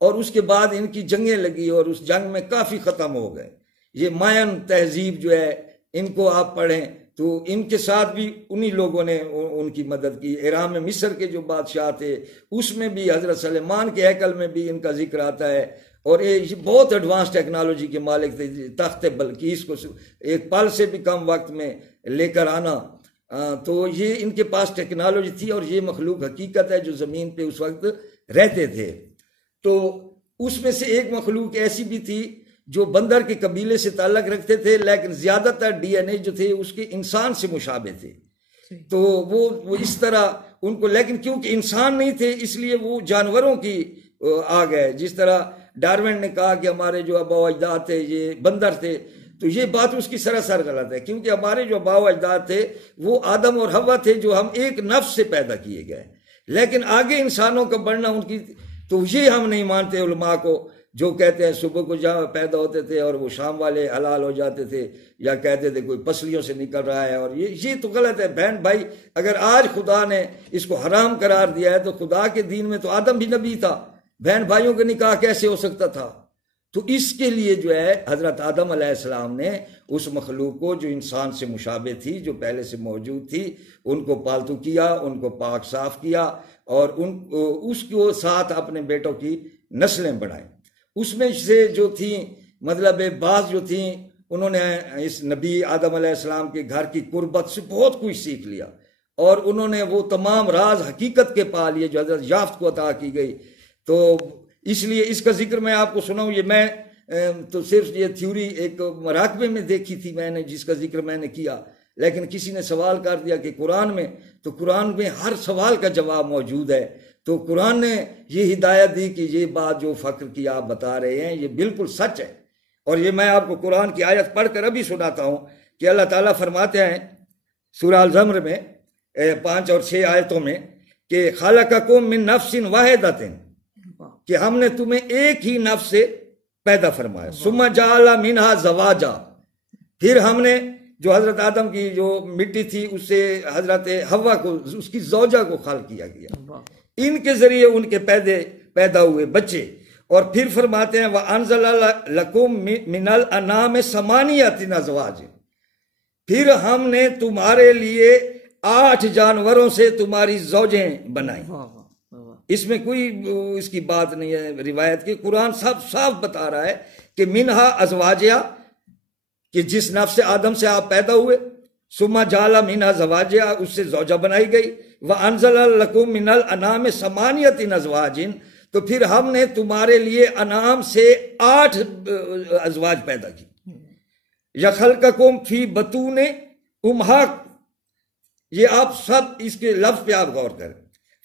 اور اس کے بعد ان کی جنگیں لگی اور اس جنگ میں کافی ختم ہو گئے. یہ مائن تہذیب جو ہے ان کو آپ پڑھیں تو ان کے ساتھ بھی انہی لوگوں نے ان کی مدد کی. ایران میں مصر کے جو بادشاہ تھے اس میں بھی حضرت سلیمان کے ہیکل میں بھی ان کا ذکر آتا ہے. اور یہ بہت ایڈوانس ٹیکنالوجی کے مالک تھے. تخت بلقیس کو ایک پل سے بھی کم وقت میں لے کر آنا، تو یہ ان کے پاس ٹیکنالوجی تھی. اور یہ مخلوق حقیقت ہے جو زمین پہ اس وقت رہتے تھے. تو اس میں سے ایک مخلوق ایسی بھی تھی جو بندر کے قبیلے سے تعلق رکھتے تھے، لیکن زیادہ تر ڈی این اے جو تھے اس کے انسان سے مشابہ تھے. تو وہ اس طرح ان کو، لیکن کیونکہ انسان نہیں تھے اس لیے وہ جانوروں کی آ گئے. جس طرح ڈارون نے کہا کہ ہمارے جو آباء و اجداد تھے یہ بندر تھے، تو یہ بات اس کی سراسر غلط ہے، کیونکہ ہمارے جو آباء و اجداد تھے وہ آدم اور حوا تھے جو ہم ایک نفس سے پیدا کیے گئے. لیکن آگے انسانوں کا بڑھنا ان کی، تو یہ ہم نہیں مانتے علماء کو جو کہتے ہیں صبح کو جہاں پیدا ہوتے تھے اور وہ شام والے حلال ہو جاتے تھے، یا کہتے تھے کوئی پسلیوں سے نکل رہا ہے. اور یہ تو غلط ہے بہن بھائی. اگر آج خدا نے اس کو حرام قرار دیا ہے تو خدا کے دین میں تو آدم بھی نبی تھا، بہن بھائیوں کا نکاح کیسے ہو سکتا تھا؟ تو اس کے لیے جو ہے حضرت آدم علیہ السلام نے اس مخلوق کو جو انسان سے مشابہ تھی، جو پہلے سے موجود تھی، ان کو پالتو کیا، ان کو پاک صاف کیا اور اس کو ساتھ اپنے بیٹوں کی نسلیں بڑھائیں. اس میں سے جو تھیں مطلب بعض جو تھیں انہوں نے اس نبی آدم علیہ السلام کے گھر کی قربت سے بہت کچھ سیکھ لیا، اور انہوں نے وہ تمام راز حقیقت کے پا لیے جو حضرت یافت کو عطا کی گئی. تو اس لیے اس کا ذکر میں آپ کو سناؤں. یہ میں تو صرف یہ تھیوری ایک مراقبے میں دیکھی تھی میں نے، جس کا ذکر میں نے کیا، لیکن کسی نے سوال کر دیا کہ قرآن میں، تو قرآن میں ہر سوال کا جواب موجود ہے. تو قرآن نے یہ ہدایت دی کہ یہ بات جو فخر کی آپ بتا رہے ہیں یہ بالکل سچ ہے. اور یہ میں آپ کو قرآن کی آیت پڑھ کر ابھی سناتا ہوں کہ اللہ تعالیٰ فرماتے ہیں سورہ الزمر میں 5 اور 6 آیتوں میں کہ خلقکم من نفس واحدۃ، کہ ہم نے تمہیں ایک ہی نفس سے پیدا فرمایا. ثم جعل منها زواجا، پھر ہم نے جو حضرت آدم کی جو مٹی تھی اس سے حضرت حوا کو، اس کی زوجہ کو خلق کیا گیا، ان کے ذریعے ان کے پیدا ہوئے بچے. اور پھر فرماتے ہیں وَأَنزَلَ لَكُم مِّنَ الْأَنْعَامِ ثَمَانِيَةَ أَزْوَاجٍ، پھر ہم نے تمہارے لیے 8 جانوروں سے تمہاری زوجیں بنائیں. اس میں کوئی اس کی بات نہیں ہے روایت کی. قرآن صاف بتا رہا ہے کہ منہا ازواجہ، کہ جس نفس آدم سے آپ پیدا ہوئے، ثم جعل منہا زواجہ، اس سے زوجہ بنائی گئی. وَأَنزَلَ لَكُم مِّنَ الْأَنْعَامِ ثَمَانِيَةَ أَزْوَاجٍ، تو پھر ہم نے تمہارے لیے انعام سے 8 ازواج پیدا کی. یخلقکم فی بطون امہاک، یہ آپ سب اس کے لفظ پہ آپ غور کریں.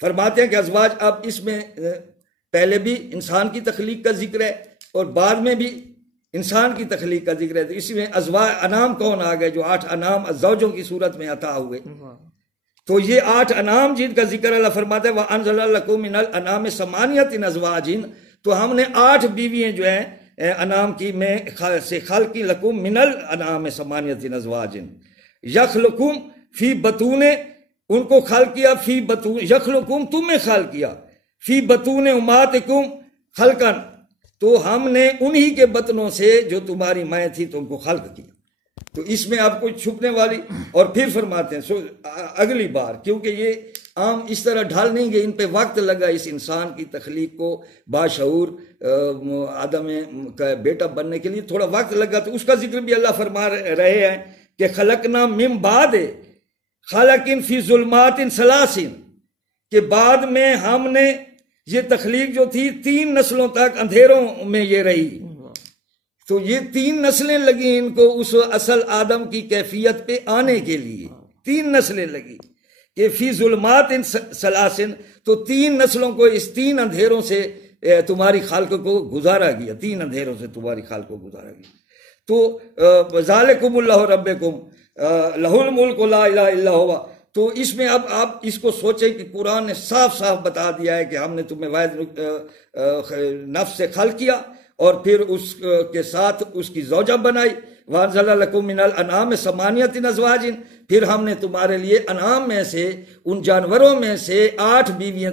فرماتے ہیں کہ ازواج، اب اس میں پہلے بھی انسان کی تخلیق کا ذکر ہے اور بعد میں بھی انسان کی تخلیق کا ذکر ہے. تو اس میں ازواج انعام کون آ گئے؟ جو 8 انعام زوجوں کی صورت میں عطا ہوئے. تو یہ 8 انعام جن کا ذکر اللہ فرماتا ہے وَأَنزَلَ لَكُم مِّنَ الْأَنْعَامِ ثَمَانِيَةَ أَزْوَاجٍ، تو ہم نے 8 بیویاں جو ہیں انعام کی میں سے خلق کی. لَكُم مِّنَ الْأَنْعَامِ ثَمَانِيَةَ أَزْوَاجٍ یخلقکم فی بطون، ان کو خلق کیا فی بطون، یخلقکم تمہیں خلق کیا فی بطون امہاتکم خلقا، تو ہم نے انہی کے بطنوں سے جو تمہاری مائیں تھی تم کو خلق کیا. تو اس میں آپ کو چھپنے والی. اور پھر فرماتے ہیں اگلی بار، کیونکہ یہ عام اس طرح ڈھال نہیں گئے، ان پہ وقت لگا اس انسان کی تخلیق کو باشعور آدم کا بیٹا بننے کے لیے تھوڑا وقت لگا. تو اس کا ذکر بھی اللہ فرما رہے ہیں کہ خلقنا من بعد خلقن فی ظلمات ثلاثن، کہ بعد میں ہم نے یہ تخلیق جو تھی 3 نسلوں تک اندھیروں میں یہ رہی. تو یہ 3 نسلیں لگیں ان کو اس اصل آدم کی کیفیت پہ آنے کے لیے. 3 نسلیں لگی کہ فی ظلمات ثلاثن، تو 3 نسلوں کو اس 3 اندھیروں سے تمہاری خلق کو گزارا گیا. 3 اندھیروں سے تمہاری خلق کو گزارا گیا. تو ذالکم اللہ ربکم لہ الملک لا الہ الا ہوا. تو اس میں اب آپ اس کو سوچیں کہ قرآن نے صاف بتا دیا ہے کہ ہم نے تمہیں واحد نفس سے خلق کیا اور پھر اس کے ساتھ اس کی زوجہ بنائی. وَأَنزَلَ لَكُم مِّنَ الْأَنْعَامِ ثَمَانِيَةَ أَزْوَاجٍ، پھر ہم نے تمہارے لیے انعام میں سے، ان جانوروں میں سے 8 بیویاں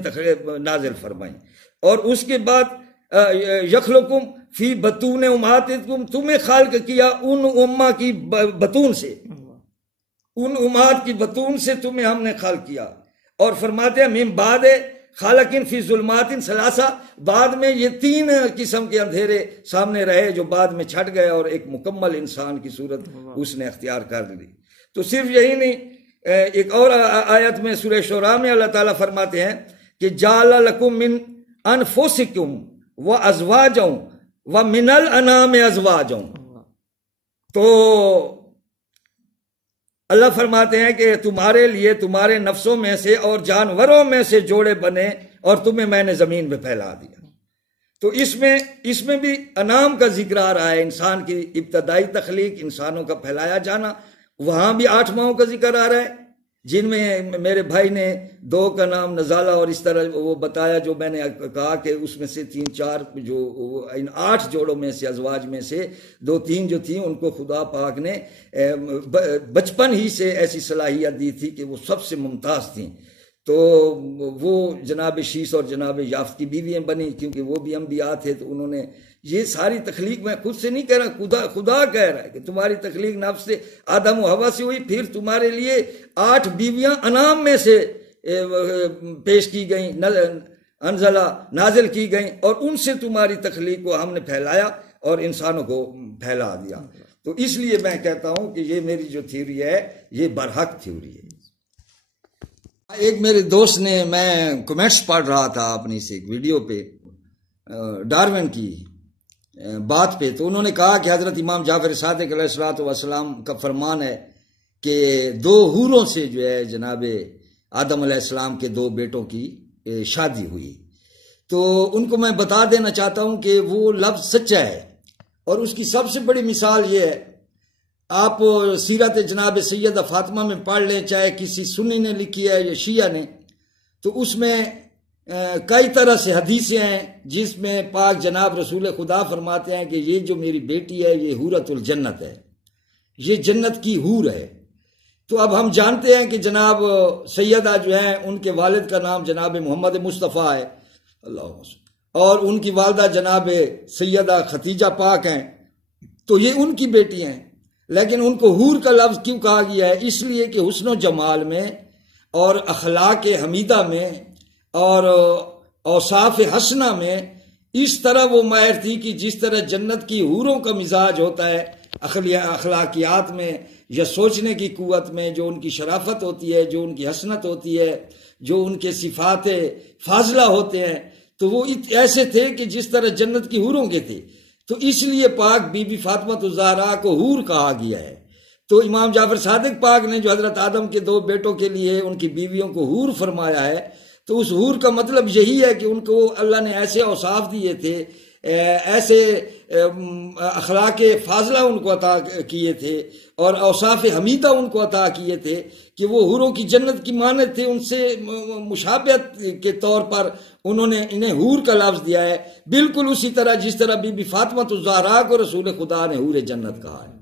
نازل فرمائیں. اور اس کے بعد یخلقکم فی بطون امہاتکم، تمہیں خالق کیا ان امہ کی بطون سے، ان امہات کی بطون سے تمہیں ہم نے خالق کیا. اور فرماتے ہیں من بعد خالقین فی ظلمات ثلاثہ، بعد میں یہ 3 قسم کے اندھیرے سامنے رہے جو بعد میں چھٹ گئے اور ایک مکمل انسان کی صورت اس نے اختیار کر لی. تو صرف یہی نہیں، ایک اور آیت میں سورہ شعراء میں اللہ تعالیٰ فرماتے ہیں کہ جعل لکم من انفسکم وازواجا ومن الانعام ازواجا. تو اللہ فرماتے ہیں کہ تمہارے لیے تمہارے نفسوں میں سے اور جانوروں میں سے جوڑے بنے اور تمہیں میں نے زمین پہ پھیلا دیا. تو اس میں بھی انعام کا ذکر آ رہا ہے، انسان کی ابتدائی تخلیق، انسانوں کا پھیلایا جانا. وہاں بھی 8 ماہوں کا ذکر آ رہا ہے، جن میں میرے بھائی نے 2 کا نام نزالہ اور اس طرح وہ بتایا، جو میں نے کہا کہ اس میں سے 3-4 جو ان 8 جوڑوں میں سے ازواج میں سے 2-3 جو تھیں ان کو خدا پاک نے بچپن ہی سے ایسی صلاحیت دی تھی کہ وہ سب سے ممتاز تھیں. تو وہ جناب شیس اور جناب یافت کی بیویاں بنی، کیونکہ وہ بھی انبیاء تھے. تو انہوں نے یہ ساری تخلیق، میں خود سے نہیں کہہ رہا، خدا کہہ رہا ہے کہ تمہاری تخلیق نفس سے آدم و حوا سے ہوئی، پھر تمہارے لیے 8 بیویاں انعام میں سے پیش کی گئیں، نازل کی گئیں، اور ان سے تمہاری تخلیق کو ہم نے پھیلایا اور انسانوں کو پھیلا دیا. تو اس لیے میں کہتا ہوں کہ یہ میری جو تھیوری ہے یہ برحق تھیوری ہے. ایک میرے دوست نے، میں کمنٹس پڑھ رہا تھا اپنی سے ایک ویڈیو پہ ڈارون کی بات پہ، تو انہوں نے کہا کہ حضرت امام جعفر صادق علیہ السلام کا فرمان ہے کہ 2 حوروں سے جو ہے جناب آدم علیہ السلام کے 2 بیٹوں کی شادی ہوئی. تو ان کو میں بتا دینا چاہتا ہوں کہ وہ لفظ سچا ہے، اور اس کی سب سے بڑی مثال یہ ہے، آپ سیرت جناب سیدہ فاطمہ میں پڑھ لیں، چاہے کسی سنی نے لکھی ہے یا شیعہ نے، تو اس میں کئی طرح سے حدیثیں ہیں جس میں پاک جناب رسول خدا فرماتے ہیں کہ یہ جو میری بیٹی ہے یہ حورت الجنت ہے، یہ جنت کی حور ہے. تو اب ہم جانتے ہیں کہ جناب سیدہ جو ہیں ان کے والد کا نام جناب محمد مصطفیٰ ہے، اور ان کی والدہ جناب سیدہ خدیجہ پاک ہیں. تو یہ ان کی بیٹی ہیں، لیکن ان کو حور کا لفظ کیوں کہا گیا ہے؟ اس لیے کہ حسن و جمال میں اور اخلاق حمیدہ میں اور اوصاف حسنہ میں اس طرح وہ ماہر تھی کہ جس طرح جنت کی حوروں کا مزاج ہوتا ہے اخلاقیات میں یا سوچنے کی قوت میں، جو ان کی شرافت ہوتی ہے، جو ان کی حسنت ہوتی ہے، جو ان کے صفات فاضلہ ہوتے ہیں، تو وہ ایسے تھے کہ جس طرح جنت کی حوروں کے تھے. تو اس لیے پاک بی بی فاطمہ الزہرا کو حور کہا گیا ہے. تو امام جعفر صادق پاک نے جو حضرت آدم کے 2 بیٹوں کے لیے ان کی بیویوں کو حور فرمایا ہے، تو اس حور کا مطلب یہی ہے کہ ان کو اللہ نے ایسے اوصاف دیے تھے، ایسے اخلاق فاضلہ ان کو عطا کیے تھے اور اوصاف حمیدہ ان کو عطا کیے تھے کہ وہ حوروں کی جنت کی مانند تھے. ان سے مشابہت کے طور پر انہوں نے انہیں حور کا لفظ دیا ہے، بالکل اسی طرح جس طرح بی بی فاطمہ الزہرا کو رسول خدا نے حور جنت کہا ہے.